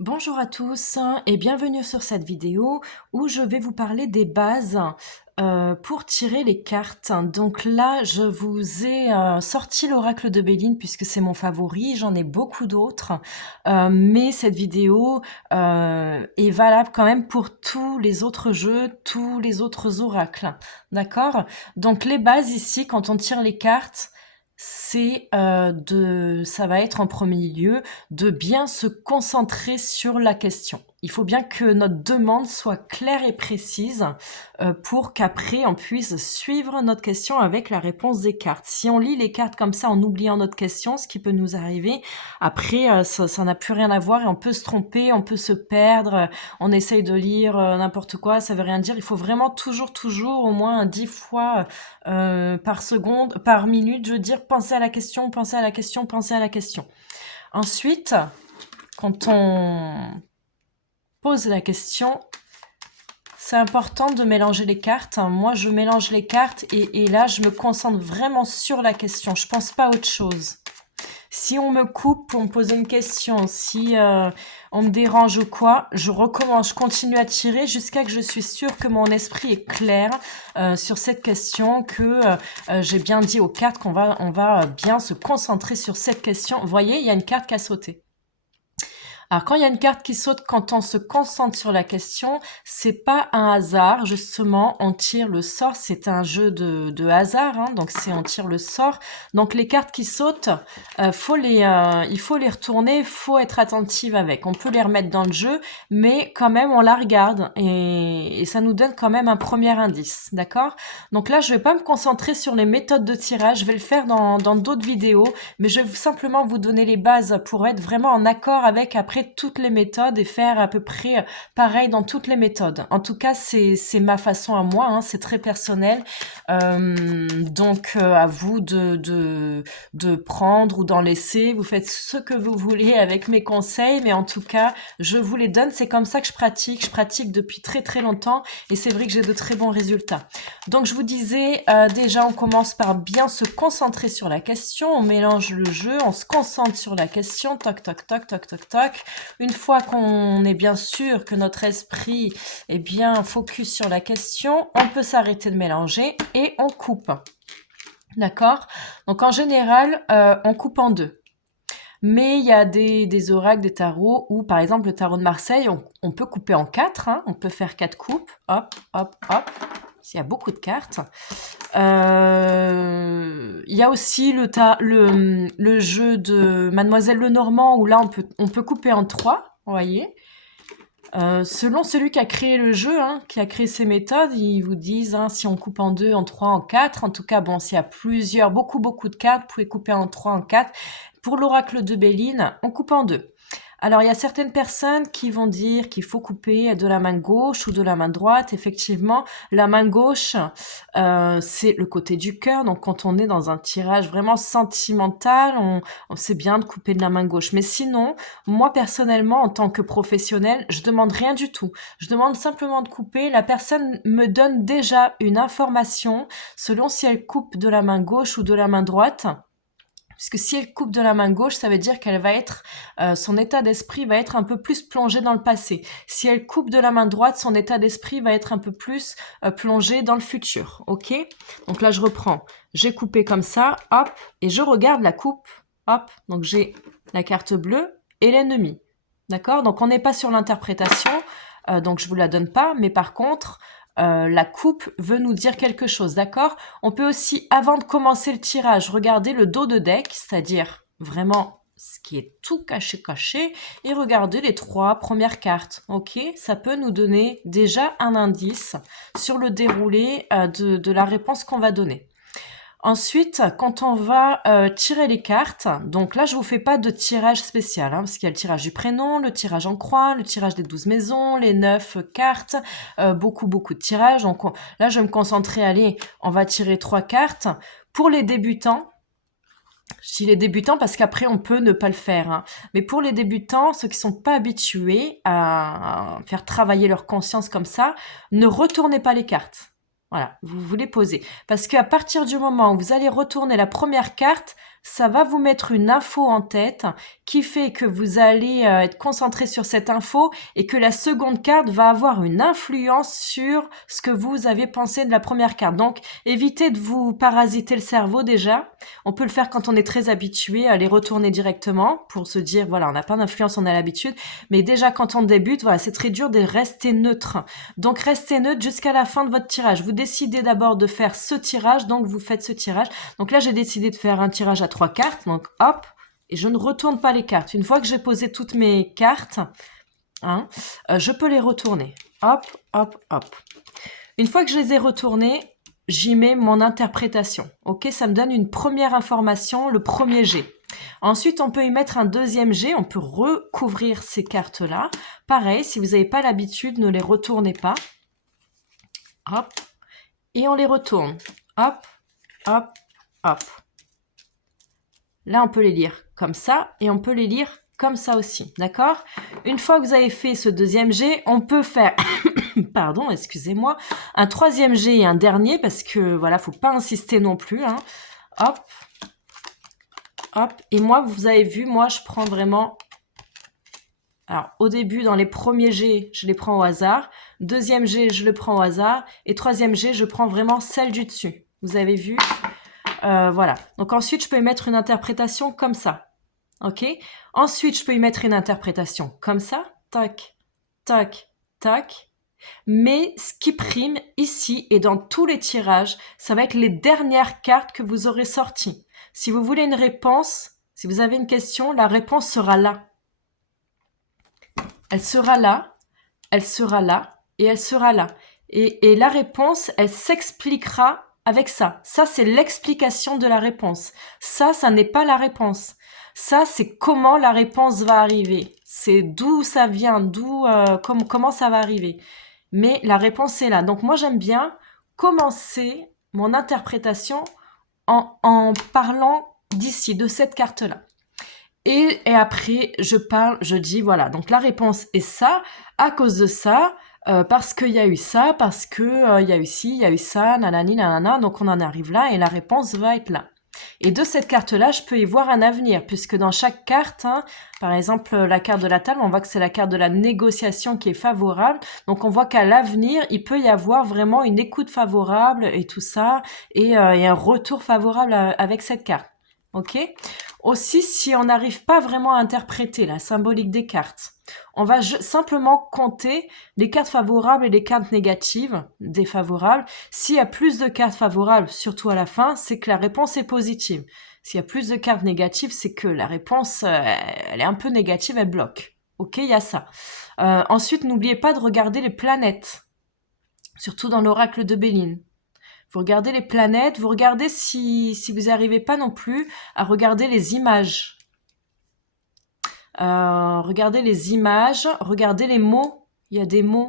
Bonjour à tous et bienvenue sur cette vidéo où je vais vous parler des bases pour tirer les cartes. Donc là, je vous ai sorti l'oracle de Béline puisque c'est mon favori, j'en ai beaucoup d'autres, mais cette vidéo est valable quand même pour tous les autres jeux, tous les autres oracles, d'accord? Donc les bases ici, quand on tire les cartes, ça va être en premier lieu de bien se concentrer sur la question. Il faut bien que notre demande soit claire et précise pour qu'après on puisse suivre notre question avec la réponse des cartes. Si on lit les cartes comme ça en oubliant notre question, ce qui peut nous arriver, après ça n'a plus rien à voir et on peut se tromper, on peut se perdre, on essaye de lire n'importe quoi, ça veut rien dire. Il faut vraiment toujours au moins 10 fois par seconde, par minute, je veux dire, penser à la question, penser à la question, penser à la question. Ensuite, quand on pose la question, c'est important de mélanger les cartes. Moi, je mélange les cartes et là, je me concentre vraiment sur la question. Je pense pas à autre chose. Si on me coupe pour me poser une question, si on me dérange ou quoi, je recommence, je continue à tirer jusqu'à que je suis sûre que mon esprit est clair sur cette question, que j'ai bien dit aux cartes on va bien se concentrer sur cette question. Vous voyez, il y a une carte qui a sauté. Alors quand il y a une carte qui saute, quand on se concentre sur la question, c'est pas un hasard, justement, on tire le sort, c'est un jeu de hasard, hein, donc c'est on tire le sort. Donc les cartes qui sautent, il faut les retourner, faut être attentive avec. On peut les remettre dans le jeu, mais quand même on la regarde et ça nous donne quand même un premier indice, d'accord? Donc là je vais pas me concentrer sur les méthodes de tirage, je vais le faire dans d'autres vidéos, mais je vais simplement vous donner les bases pour être vraiment en accord avec après toutes les méthodes et faire à peu près pareil dans toutes les méthodes. En tout cas, c'est ma façon à moi, hein, c'est très personnel. Donc à vous de prendre ou d'en laisser. Vous faites ce que vous voulez avec mes conseils, mais en tout cas, je vous les donne. C'est comme ça que je pratique. Je pratique depuis très longtemps et c'est vrai que j'ai de très bons résultats. Donc je vous disais, déjà on commence par bien se concentrer sur la question, on mélange le jeu, on se concentre sur la question, toc toc toc toc toc toc. Une fois qu'on est bien sûr que notre esprit est bien focus sur la question, on peut s'arrêter de mélanger et on coupe. D'accord? Donc en général, on coupe en deux. Mais il y a des oracles, des tarots, où par exemple le tarot de Marseille, on peut couper en quatre, hein, on peut faire quatre coupes, hop, hop, hop, il y a beaucoup de cartes. Il y a aussi le jeu de Mademoiselle Lenormand, où là on peut couper en trois, vous voyez. Selon celui qui a créé le jeu, hein, qui a créé ces méthodes, ils vous disent hein, si on coupe en deux, en trois, en quatre. En tout cas, bon, s'il y a beaucoup de cartes, vous pouvez couper en trois, en quatre. Pour l'oracle de Béline, on coupe en deux. Alors, il y a certaines personnes qui vont dire qu'il faut couper de la main gauche ou de la main droite. Effectivement, la main gauche, c'est le côté du cœur. Donc, quand on est dans un tirage vraiment sentimental, on sait bien de couper de la main gauche. Mais sinon, moi, personnellement, en tant que professionnel, je demande rien du tout. Je demande simplement de couper. La personne me donne déjà une information selon si elle coupe de la main gauche ou de la main droite. Puisque si elle coupe de la main gauche, ça veut dire qu'elle va être, son état d'esprit va être un peu plus plongé dans le passé. Si elle coupe de la main droite, son état d'esprit va être un peu plus plongé dans le futur. Ok? Donc là, je reprends. J'ai coupé comme ça, hop, et je regarde la coupe, hop. Donc j'ai la carte bleue et l'ennemi. D'accord? Donc on n'est pas sur l'interprétation, donc je vous la donne pas, mais par contre, la coupe veut nous dire quelque chose, d'accord? On peut aussi, avant de commencer le tirage, regarder le dos de deck, c'est-à-dire vraiment ce qui est tout caché, et regarder les trois premières cartes, ok? Ça peut nous donner déjà un indice sur le déroulé de la réponse qu'on va donner. Ensuite, quand on va tirer les cartes, donc là je vous fais pas de tirage spécial, hein, parce qu'il y a le tirage du prénom, le tirage en croix, le tirage des 12 maisons, les 9 cartes, beaucoup de tirages. Donc là je vais me concentrer, allez, on va tirer 3 cartes. Pour les débutants, je dis les débutants parce qu'après on peut ne pas le faire, hein. Mais pour les débutants, ceux qui sont pas habitués à faire travailler leur conscience comme ça, ne retournez pas les cartes. Voilà, vous les posez. Parce qu'à partir du moment où vous allez retourner la première carte, ça va vous mettre une info en tête qui fait que vous allez être concentré sur cette info et que la seconde carte va avoir une influence sur ce que vous avez pensé de la première carte. Donc, évitez de vous parasiter le cerveau déjà. On peut le faire quand on est très habitué à les retourner directement pour se dire, voilà, on n'a pas d'influence, on a l'habitude. Mais déjà, quand on débute, voilà, c'est très dur de rester neutre. Donc, restez neutre jusqu'à la fin de votre tirage. Vous décidez d'abord de faire ce tirage, donc vous faites ce tirage. Donc là, j'ai décidé de faire un tirage à 3 cartes. Donc, hop, et je ne retourne pas les cartes. Une fois que j'ai posé toutes mes cartes, hein, je peux les retourner. Hop, hop, hop. Une fois que je les ai retournées, j'y mets mon interprétation. Ok, ça me donne une première information, le premier jet. Ensuite, on peut y mettre un deuxième jet, on peut recouvrir ces cartes-là. Pareil, si vous n'avez pas l'habitude, ne les retournez pas. Hop, et on les retourne. Hop, hop, hop. Là, on peut les lire comme ça et on peut les lire comme ça aussi, d'accord? Une fois que vous avez fait ce deuxième jet, on peut faire, pardon, excusez-moi, un troisième jet et un dernier parce que, voilà, faut pas insister non plus, hein. Hop, hop. Et moi, vous avez vu, moi, je prends vraiment... Alors, au début, dans les premiers jets, je les prends au hasard. Deuxième jet, je le prends au hasard. Et troisième jet, je prends vraiment celle du dessus. Vous avez vu? Voilà. Donc ensuite, je peux y mettre une interprétation comme ça. Ok? Ensuite, je peux y mettre une interprétation comme ça. Tac, tac, tac. Mais ce qui prime ici et dans tous les tirages, ça va être les dernières cartes que vous aurez sorties. Si vous voulez une réponse, si vous avez une question, la réponse sera là. Elle sera là, elle sera là et elle sera là. Et la réponse, elle s'expliquera avec ça. Ça, c'est l'explication de la réponse. Ça n'est pas la réponse. Ça, c'est comment la réponse va arriver. C'est d'où ça vient, comment ça va arriver. Mais la réponse est là. Donc moi, j'aime bien commencer mon interprétation en parlant d'ici, de cette carte-là. Et après, je parle, je dis, voilà, donc la réponse est ça, à cause de ça, parce qu'il y a eu ça, parce que il y a eu ci, il y a eu ça, nanani, nanana, donc on en arrive là, et la réponse va être là. Et de cette carte-là, je peux y voir un avenir, puisque dans chaque carte, hein, par exemple, la carte de la table, on voit que c'est la carte de la négociation qui est favorable, donc on voit qu'à l'avenir, il peut y avoir vraiment une écoute favorable et tout ça, et un retour favorable avec cette carte. Ok? Aussi, si on n'arrive pas vraiment à interpréter la symbolique des cartes, on va simplement compter les cartes favorables et les cartes négatives, défavorables. S'il y a plus de cartes favorables, surtout à la fin, c'est que la réponse est positive. S'il y a plus de cartes négatives, c'est que la réponse, elle est un peu négative, elle bloque. Ok, il y a ça. Ensuite, n'oubliez pas de regarder les planètes, surtout dans l'oracle de Béline. Vous regardez les planètes, vous regardez si vous n'arrivez pas non plus à regarder les images. Regardez les images, regardez les mots. Il y a des mots.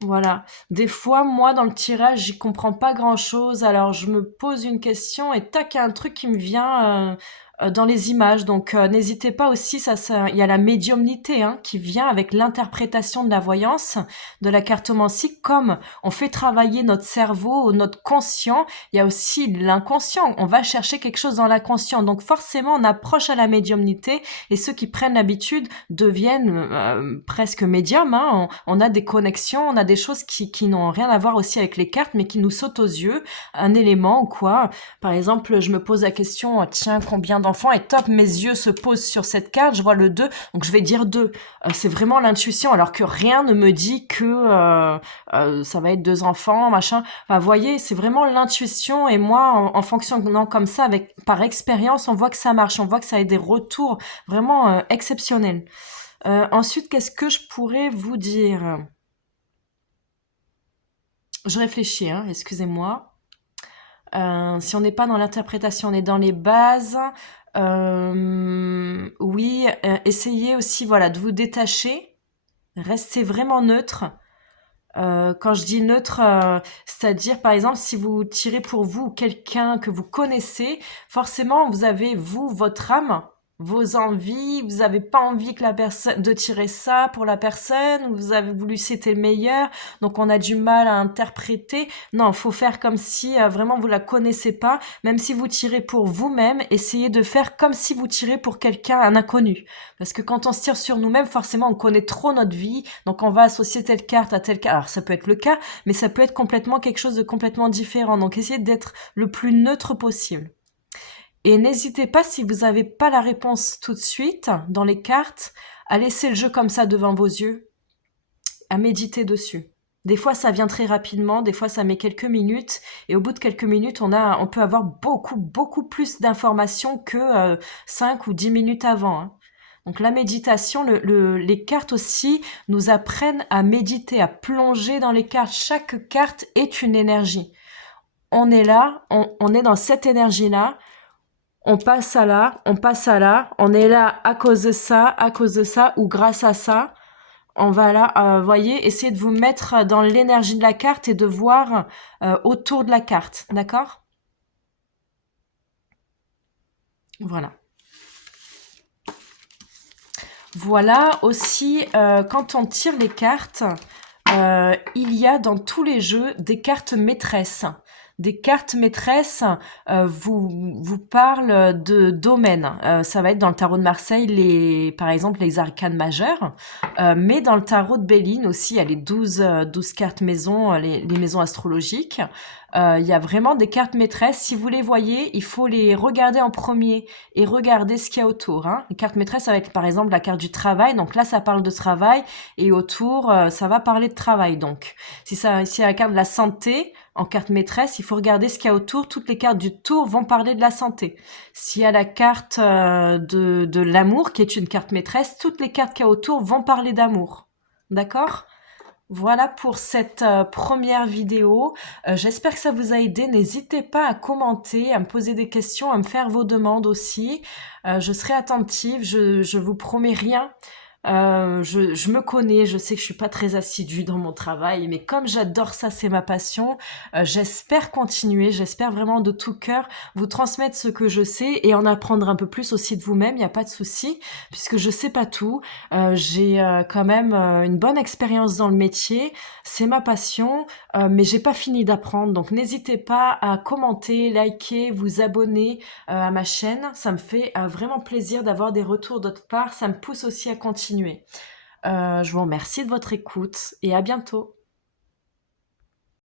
Voilà. Des fois, moi, dans le tirage, j'y comprends pas grand-chose. Alors, je me pose une question et tac, il y a un truc qui me vient dans les images. Donc, n'hésitez pas aussi, il y a la médiumnité qui vient avec l'interprétation de la voyance, de la cartomancie. Comme on fait travailler notre cerveau, notre conscient, il y a aussi l'inconscient. On va chercher quelque chose dans l'inconscient. Donc, forcément, on approche à la médiumnité et ceux qui prennent l'habitude deviennent presque médiums. On a des connexions, on a des choses qui n'ont rien à voir aussi avec les cartes, mais qui nous sautent aux yeux, un élément ou quoi. Par exemple, je me pose la question, tiens, combien d'enfants? Et top, mes yeux se posent sur cette carte, je vois le 2, donc je vais dire 2. C'est vraiment l'intuition, alors que rien ne me dit que ça va être 2 enfants, machin. Enfin, vous voyez, c'est vraiment l'intuition, et moi, en fonctionnant comme ça, par expérience, on voit que ça marche, on voit que ça a des retours vraiment exceptionnels. Ensuite, qu'est-ce que je pourrais vous dire? Je réfléchis, excusez-moi. Si on n'est pas dans l'interprétation, on est dans les bases. Oui, essayez aussi, voilà, de vous détacher. Restez vraiment neutre. Quand je dis neutre, c'est-à-dire, par exemple, si vous tirez pour vous quelqu'un que vous connaissez, forcément, vous avez, vous, votre âme, vos envies, vous n'avez pas envie que la personne de tirer ça pour la personne, ou vous avez voulu c'était le meilleur, donc on a du mal à interpréter. Non, faut faire comme si vraiment vous la connaissez pas, même si vous tirez pour vous-même, essayez de faire comme si vous tirez pour quelqu'un, un inconnu. Parce que quand on se tire sur nous-mêmes, forcément on connaît trop notre vie, donc on va associer telle carte à telle carte. Alors ça peut être le cas, mais ça peut être complètement quelque chose de complètement différent. Donc essayez d'être le plus neutre possible. Et n'hésitez pas, si vous n'avez pas la réponse tout de suite dans les cartes, à laisser le jeu comme ça devant vos yeux, à méditer dessus. Des fois, ça vient très rapidement, des fois, ça met quelques minutes, et au bout de quelques minutes, on peut avoir beaucoup plus d'informations que 5 ou 10 minutes avant, hein. Donc la méditation, les cartes aussi nous apprennent à méditer, à plonger dans les cartes. Chaque carte est une énergie. On est là, on est dans cette énergie-là, on passe à là, on passe à là, on est là à cause de ça, ou grâce à ça. On va là, voyez, essayez de vous mettre dans l'énergie de la carte et de voir autour de la carte, d'accord? Voilà. Voilà aussi, quand on tire les cartes, il y a dans tous les jeux des cartes maîtresses. Des cartes maîtresses vous parlent de domaines. Ça va être dans le tarot de Marseille, par exemple, les arcanes majeures. Mais dans le tarot de Béline aussi, il y a les 12 cartes maisons, les maisons astrologiques. Il y a vraiment des cartes maîtresses. Si vous les voyez, il faut les regarder en premier et regarder ce qu'il y a autour, hein. Les cartes maîtresses, ça va être par exemple la carte du travail. Donc là, ça parle de travail et autour, ça va parler de travail. Donc, si il y a la carte de la santé en carte maîtresse, il faut regarder ce qu'il y a autour. Toutes les cartes du tour vont parler de la santé. S'il y a la carte de l'amour, qui est une carte maîtresse, toutes les cartes qu'il y a autour vont parler d'amour. D'accord ? Voilà pour cette première vidéo. J'espère que ça vous a aidé. N'hésitez pas à commenter, à me poser des questions, à me faire vos demandes aussi. Je serai attentive, je vous promets rien. Je me connais, je sais que je suis pas très assidue dans mon travail, mais comme j'adore ça, c'est ma passion, j'espère continuer, j'espère vraiment de tout cœur vous transmettre ce que je sais et en apprendre un peu plus aussi de vous-même, il n'y a pas de souci, puisque je sais pas tout. J'ai quand même une bonne expérience dans le métier, c'est ma passion, mais j'ai pas fini d'apprendre, donc n'hésitez pas à commenter, liker, vous abonner à ma chaîne. Ça me fait vraiment plaisir d'avoir des retours d'autre part. Ça me pousse aussi à continuer. Je vous remercie de votre écoute et à bientôt.